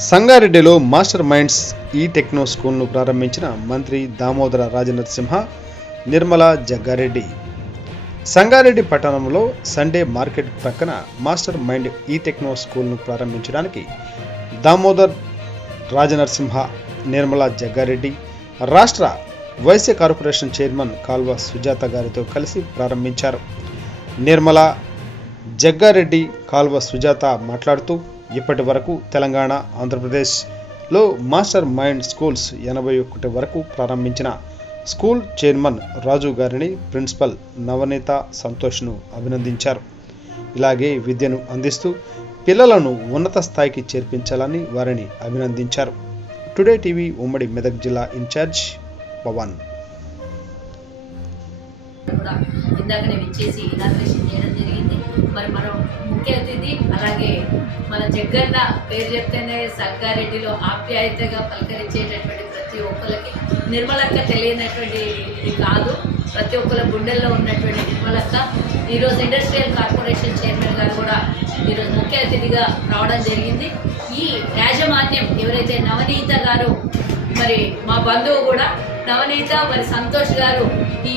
సంగారెడ్డిలో master minds ఈ techno స్కూల్ను ప్రారంభించిన మంత్రి దామోదర రాజనరసింహ, నిర్మలా జగ్గారెడ్డి. సంగారెడ్డి పట్టణంలో సండే మార్కెట్ ప్రక్కన మాస్టర్ మైండ్ ఈ టెక్నో స్కూల్ను ప్రారంభించడానికి దామోదర్ రాజనరసింహ, నిర్మలా జగ్గారెడ్డి, రాష్ట్ర వైశ్య కార్పొరేషన్ చైర్మన్ కాల్వ సుజాత గారితో కలిసి ప్రారంభించారు. నిర్మలా జగ్గారెడ్డి, కాల్వ సుజాత మాట్లాడుతూ, ఇప్పటి వరకు తెలంగాణ, ఆంధ్రప్రదేశ్లో మాస్టర్ మైండ్ స్కూల్స్ 81 వరకు ప్రారంభించిన స్కూల్ చైర్మన్ రాజు గారిని ప్రిన్సిపల్ నవనీత సంతోష్ను అభినందించారు. ఇలాగే విద్యను అందిస్తూ పిల్లలను ఉన్నత స్థాయికి చేర్పించాలని వారిని అభినందించారు. టుడే టీవీ ఉమ్మడి మెదక్ జిల్లా ఇన్ఛార్జ్ పవన్. ఇందాకనే విచ్చేసి ఇనాగ్రేషన్ చేయడం జరిగింది. మరి మనం ముఖ్య అతిథి అలాగే మన జగ్గన్న పేరు చెప్తేనే సంగారెడ్డిలో ఆప్యాయతగా పలకరించేటటువంటి ప్రతి ఒక్కరికి నిర్మలక్క తెలియనటువంటి ఇది కాదు. ప్రతి ఒక్కరి గుండెల్లో ఉన్నటువంటి నిర్మలక్క ఈరోజు ఇండస్ట్రియల్ కార్పొరేషన్ చైర్మన్ గారు కూడా ఈరోజు ముఖ్య అతిథిగా రావడం జరిగింది. ఈ యాజమాన్యం ఎవరైతే నవనీత గారు, మరి మా బంధువు కూడా నవనీత, మరి సంతోష్ గారు ఈ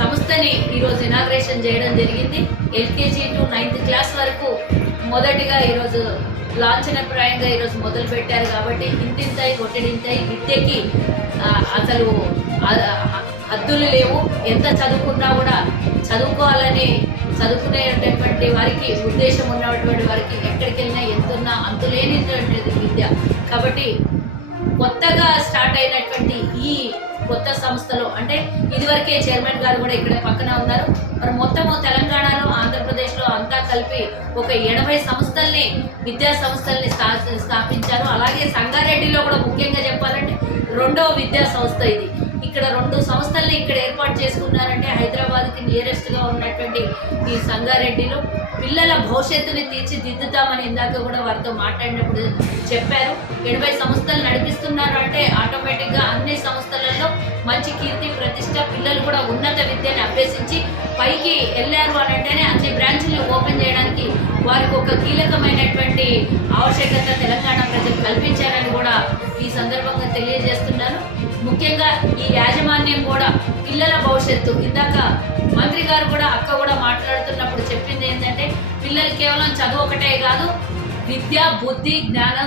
సంస్థని ఈరోజు ఇనాగ్రేషన్ చేయడం జరిగింది. ఎల్కేజీ టు 9th క్లాస్ వరకు మొదటిగా ఈరోజు లాంఛనప్రాయంగా ఈరోజు మొదలు పెట్టారు. కాబట్టి ఇంతింతాయి కొట్టడింతాయి విద్యకి అసలు హద్దులు లేవు. ఎంత చదువుకున్నా కూడా చదువుకోవాలని చదువుకునేటటువంటి వారికి, ఉద్దేశం ఉన్నటువంటి వారికి ఎక్కడికి వెళ్ళినా ఎంతున్నా అంతులేనిటువంటిది విద్య. కాబట్టి కొత్తగా స్టార్ట్ అయినటువంటి ఈ కొత్త సంస్థలో అంటే ఇదివరకే చైర్మన్ గారు కూడా ఇక్కడ పక్కన ఉన్నారు. మరి మొత్తము తెలంగాణలో, ఆంధ్రప్రదేశ్లో అంతా కలిపి ఒక 80 సంస్థల్ని, విద్యా సంస్థల్ని స్థాపించారు. అలాగే సంగారెడ్డిలో కూడా ముఖ్యంగా చెప్పాలంటే 2వ విద్యా సంస్థ ఇది. ఇక్కడ 2 సంస్థల్ని ఇక్కడ ఏర్పాటు చేసుకున్నారంటే హైదరాబాద్కి నియరెస్ట్గా ఉన్నటువంటి ఈ సంగారెడ్డిలో పిల్లల భవిష్యత్తుని తీర్చిదిద్దుతామని ఇందాక కూడా వారితో మాట్లాడినప్పుడు చెప్పారు. 80 సంస్థలు నడిపిస్తున్నారు అంటే ఆటోమేటిక్గా అన్ని సంస్థలలో మంచి కీర్తి ప్రతిష్ట, పిల్లలు కూడా ఉన్నత విద్యను అభ్యసించి పైకి వెళ్ళారు అని అంటేనే అన్ని బ్రాంచ్లు ఓపెన్ చేయడానికి వారికి ఒక కీలకమైనటువంటి ఆవశ్యకత తెలంగాణ ప్రజలు కల్పించారని కూడా ఈ సందర్భంగా తెలియజేస్తున్నాను. ముఖ్యంగా ఈ యాజమాన్యం కూడా పిల్లల భవిష్యత్తు, ఇందాక మంత్రి గారు కూడా అక్క కూడా మాట్లాడుతున్నప్పుడు చెప్పింది ఏంటంటే పిల్లలు కేవలం చదువు ఒకటే కాదు, విద్య, బుద్ధి, జ్ఞానం,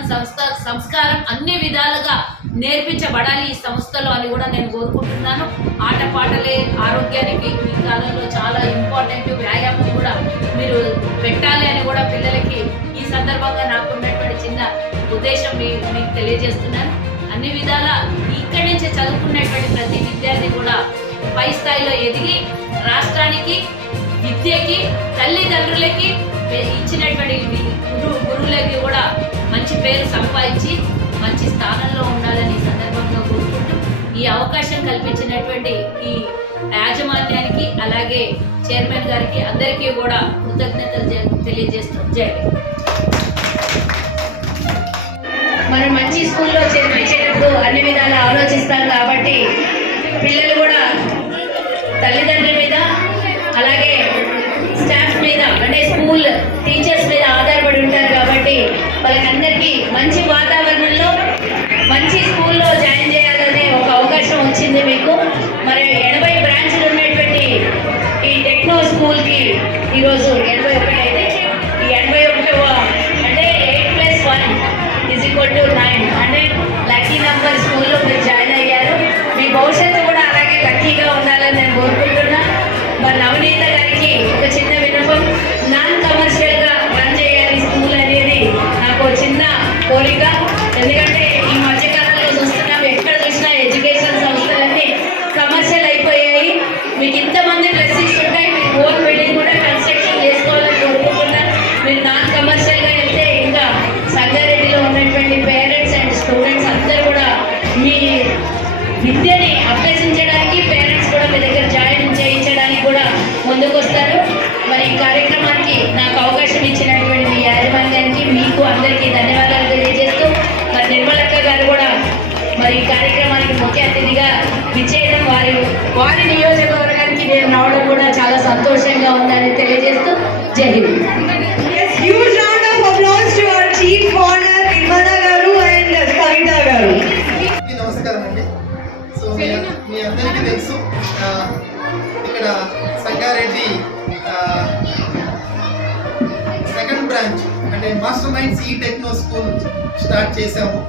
సంస్కారం అన్ని విధాలుగా నేర్పించబడాలి ఈ సంస్థలో అని కూడా నేను కోరుకుంటున్నాను. ఆటపాటలే ఆరోగ్యానికి ఈ కాలంలో చాలా ఇంపార్టెంట్, వ్యాయామం కూడా మీరు పెట్టాలి అని కూడా పిల్లలకి ఈ సందర్భంగా నాకున్నటువంటి చిన్న ఉద్దేశం మీకు తెలియజేస్తున్నాను. అన్ని విధాల ఇక్కడి నుంచి చదువుకున్నటువంటి ప్రతి విద్యార్థి కూడా పై స్థాయిలో ఎదిగి రాష్ట్రానికి, విద్యకి, తల్లిదండ్రులకి ఇచ్చినటువంటి గురువులకి కూడా మంచి పేరు సంపాదించి మంచి స్థానంలో ఉండాలని సందర్భంగా కోరుకుంటూ ఈ అవకాశం కల్పించినటువంటి ఈ యాజమాన్యానికి అలాగే చైర్మన్ గారికి అందరికీ కూడా కృతజ్ఞతలు తెలియజేస్తూ జై. మనం మంచి స్కూల్లో చేర్పించేటప్పుడు అన్ని విధాలు ఆలోచిస్తాం కాబట్టి పిల్లలు కూడా తల్లిదండ్రుల మీద అలాగే స్టాఫ్ మీద అంటే స్కూల్ టీచర్స్ మీద ఆధారపడి ఉంటారు. కాబట్టి వాళ్ళకందరికీ మంచి వాతావరణంలో మంచి స్కూల్లో జాయిన్ చేయాలనే ఒక అవకాశం వచ్చింది మీకు. మరి 80 బ్రాంచ్లు ఉన్నటువంటి ఈ టెక్నో స్కూల్కి ఈరోజు 81 అయితే ఈ 81వ అంటే 8+1 = 9 అంటే లక్కీ నెంబర్ స్కూల్లో మీరు జాయిన్ అయ్యారు. మీ భవిష్యత్తు కూడా అలాగే లక్కీగా ఉండాలని నేను కోరుకుంటున్నా. మరి నవనీత గారికి ఒక చిన్న విన్నపం, నాన్ కమర్షియల్గా బ్రాంచ్ అంటే మాస్టర్ మైండ్స్ ఈ టెక్నో స్కూల్ స్టార్ట్ చేశాము.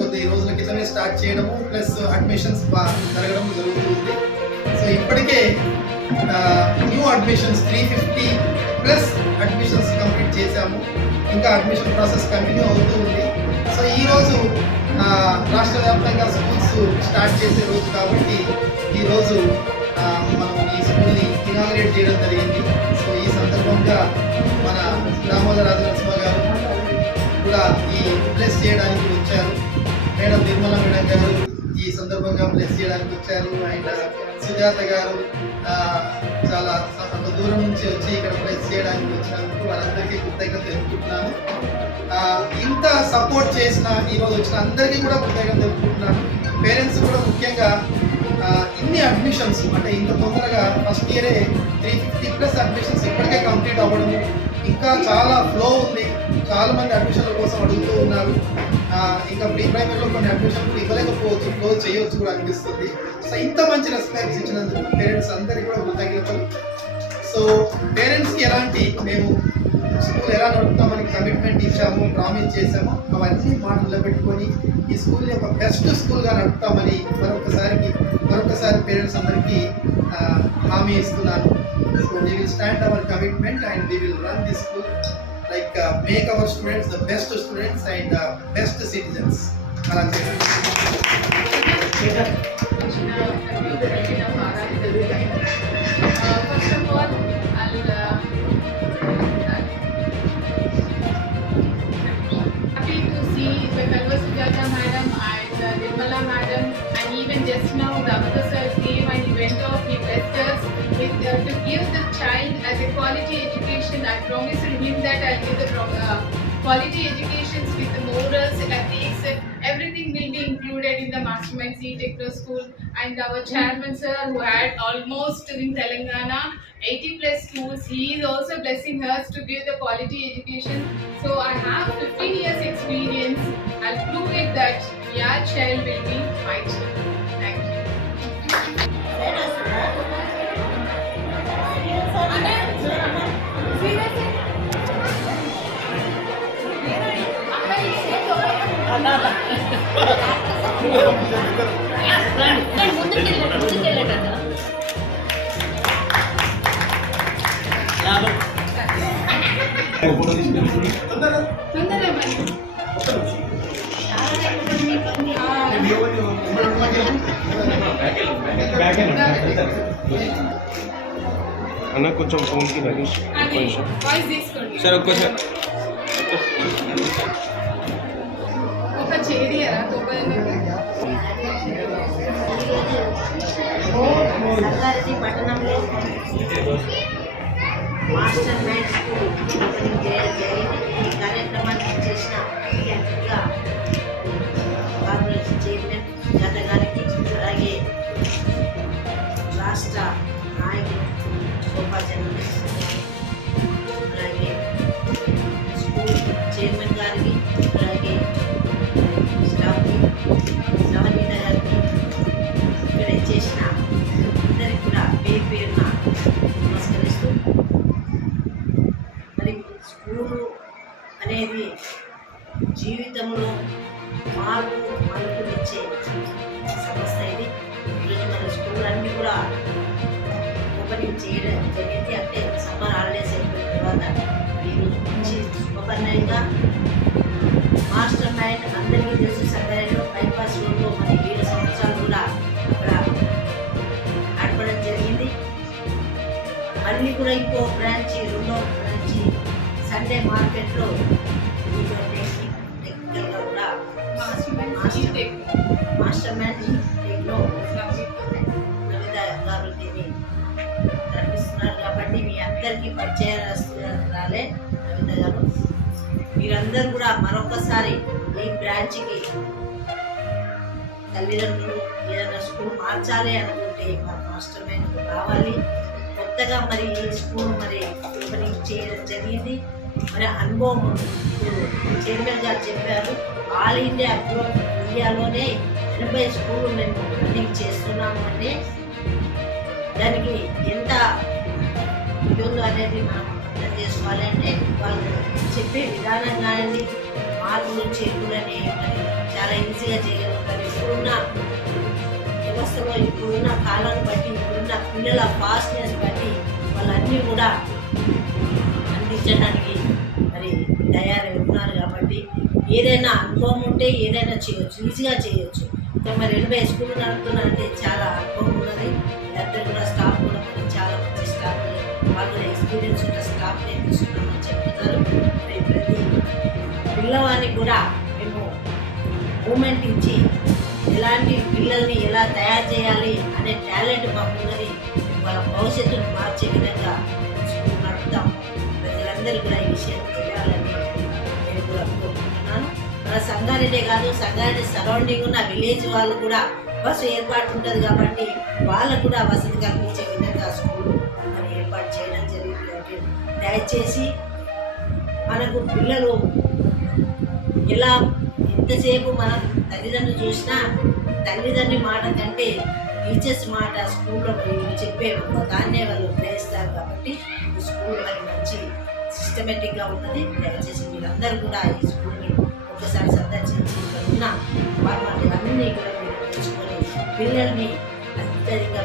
కొద్ది రోజుల క్రితమే స్టార్ట్ చేయడము ప్లస్ అడ్మిషన్స్ జరగడం జరుగుతుంది. సో ఇప్పటికే new admissions 350 plus admissions complete చేశాము. ఇంకా అడ్మిషన్ ప్రాసెస్ కంటిన్యూ అవుతూ ఉంది. సో ఈరోజు రాష్ట్ర వ్యాప్తంగా స్కూల్స్ స్టార్ట్ చేసే రోజు కాబట్టి ఈరోజు మనం ఈ స్కూల్ని ఇనాగ్రేట్ చేయడం జరిగింది. సో ఈ సందర్భంగా మన దామోదర రాజనరసింహ గారు కూడా ఈ ప్లస్ చేయడానికి వచ్చారు. మేడం నిర్మల మేడం గారు ఈ సందర్భంగా ప్లస్ చేయడానికి వచ్చారు. అండ్ సుజాత గారు చాలా అంత దూరం నుంచి వచ్చి ఇక్కడ ప్లస్ చేయడానికి వచ్చినందుకు వాళ్ళందరికీ కృతజ్ఞత తెలుపుకుంటున్నాను. ఇంత సపోర్ట్ చేసిన ఈరోజు వచ్చిన అందరికీ కూడా కృతజ్ఞత తెలుపుకుంటున్నాను. పేరెంట్స్ కూడా ముఖ్యంగా ఇన్ని అడ్మిషన్స్ అంటే ఇంత తొందరగా ఫస్ట్ ఇయరే 350 ప్లస్ అడ్మిషన్స్ ఇప్పటికే కంప్లీట్ అవ్వడము, ఇంకా చాలా ఫ్లో ఉంది. చాలా మంది అడ్మిషన్ల కోసం అడుగుతూ ఉన్నారు. ఇంకా ప్రీ ప్రైమరీలో కొన్ని అడ్మిషన్లు ఇవ్వలేకపోవచ్చు, క్లోజ్ చేయవచ్చు కూడా అనిపిస్తుంది. సో ఇంత మంచి రెస్పాన్స్ ఇచ్చినందుకు పేరెంట్స్ అందరికీ కూడా కృతజ్ఞతలు. సో పేరెంట్స్కి ఎలాంటి మేము స్కూల్ ఎలా నడుపుతామని కమిట్మెంట్ ఇచ్చాము, ప్రామిస్ చేసాము, అవన్నీ మాట నిలబెట్టుకొని ఈ స్కూల్ని ఒక బెస్ట్ స్కూల్గా నడుపుతామని మరొకసారి పేరెంట్స్ అందరికీ హామీ ఇస్తున్నాను. So we will stand our commitment and we will run the school like make our students the best students and best citizens. First of all, I'll happy to see the Kalva Sujata madam and Nirmala madam, and even just now the other sir came and he went off, he blessed us with to give the child as a quality education. I promised him that I'll give the quality education with the morals, ethics, everything will be included in the Mastermind C Techno School. And our chairman sir, who had almost in Telangana 80 plus schools, he is also blessing us to give the quality education. So I have 15 years experience. I'll prove it that your child will be my child. Thank you. అన్న కొంచెం ఫోన్కి Naresh voice తీసుకోండి sir ఒక్కసారి ఒక చేరియరా సంగారెడ్డి పట్టణంలో master mind school opening చేయడం జరిగింది. ఈ కార్యక్రమాన్ని చేసిన ముఖ్య అతిథిగా కార్పొరేషన్ చైర్మన్ సుజాత గారికి, అలాగే రాష్ట్ర నాయకులు ఉపాధ్యాయులు, అలాగే స్కూల్ చైర్మన్ గారికి, అలాగే స్టాఫ్కి, నవనీత గారికి, ఇక్కడ చేసిన అందరికి కూడా పేరు పేరున నమస్కరిస్తూ, మరి స్కూలు అనేది జీవితంలో మార్పు మలుపునిచ్చే సంస్థ. ఇది ఈరోజు మన స్కూల్ అన్నీ కూడా ఓపెనింగ్ చేయడం జరిగింది. అంటే సమ్మర్ హాలిడేస్ అయిపోయిన తర్వాత ఈరోజు మంచి శుభపర్ణంగా మాస్టర్ మైండ్ అందరికీ తెలుసు. సంగారెడ్డిలో బైపాస్ రోడ్లో మరి 7 సంవత్సరాలు కూడా అక్కడ నడపడం జరిగింది. మళ్ళీ కూడా ఇంకో బ్రాంచ్, రెండో బ్రాంచ్ సండే మార్కెట్లో టెక్నికల్గా కూడా మాస్టర్ మైండ్ టెక్నో నవిత గారు దీన్ని నడిపిస్తున్నారు కాబట్టి మీ అందరికీ పరిచయాలే నవిత గారు. మీరందరూ కూడా మరొకసారి ఈ బ్రాంచ్కి తల్లిదండ్రులు ఏదైనా స్కూల్ మార్చాలి అనుకుంటే మాస్టర్ మైండ్ రావాలి. కొత్తగా మరి ఈ స్కూల్ మరి ఓపెనింగ్ చేయడం జరిగింది. మరి అనుభవం చైర్మన్ గారు చెప్పారు, ఆల్ ఇండియాలోనే 80 స్కూళ్ళు మేము రన్నింగ్ చేస్తున్నాము అంటే దానికి ఎంత ఇది ఉందో అనేది మనం అర్థం చేసుకోవాలి అంటే వాళ్ళు చెప్పే విధానం కానివ్వండి, మార్పులు చేర్పులని మరి చాలా ఈజీగా చేయగలుగుతారు. ఇప్పుడున్న వ్యవస్థలో, ఇప్పుడున్న కాలాన్ని బట్టి, ఇప్పుడున్న పిల్లల ఫాస్ట్నెస్ బట్టి వాళ్ళన్నీ కూడా అందించడానికి మరి తయారై ఉన్నారు. కాబట్టి ఏదైనా అనుభవం ఉంటే ఏదైనా చేయొచ్చు, ఈజీగా చేయొచ్చు. ఇంకా మరి 80 స్కూళ్ళు నడుపుతున్నారంటే చాలా అనుభవం ఉన్నది. అందరూ కూడా స్టాఫ్ కూడా మరి చాలా మంచి స్టాఫ్, వాళ్ళు కూడా ఎక్స్పీరియన్స్ ఉన్న స్టాఫ్ నేర్పిస్తున్నామని చెప్తున్నారు. మరి ప్రతి పిల్లవాడిని కూడా మేము మూమెంట్ ఇచ్చి ఎలాంటి పిల్లల్ని ఎలా తయారు చేయాలి అనే టాలెంట్ మాకున్నది. వాళ్ళ భవిష్యత్తును మార్చే విధంగా స్కూల్ నడుపుతాము. ప్రజలందరూ కూడా ఈ విషయం తెలియాలని నేను కూడా కోరుకుంటున్నాను. మన సంగారెడ్డి కాదు, సంగారెడ్డి సరౌండింగ్ ఉన్న విలేజ్ వాళ్ళు కూడా బస్సు ఏర్పాటు ఉంటుంది కాబట్టి వాళ్ళకు కూడా వసతి కల్పించే విధంగా స్కూల్ మరి ఏర్పాటు చేయడం జరిగింది. కాబట్టి దయచేసి మనకు పిల్లలు ఎలా ఎంతసేపు మనం తల్లిదండ్రులు చూసినా తల్లిదండ్రి మాట కంటే టీచర్స్ మాట స్కూల్లో మరి చెప్పే దాన్నే వాళ్ళు గ్రహిస్తారు. కాబట్టి ఈ స్కూల్ మరి మంచి సిస్టమేటిక్గా ఉన్నది. దయచేసి మీరందరూ కూడా ఈ స్కూల్ని ఒకసారి సందర్శించి ఇక్కడ ఉన్న వాటి అన్నీ కూడా మీరు తెచ్చుకొని పిల్లల్ని అత్యధిక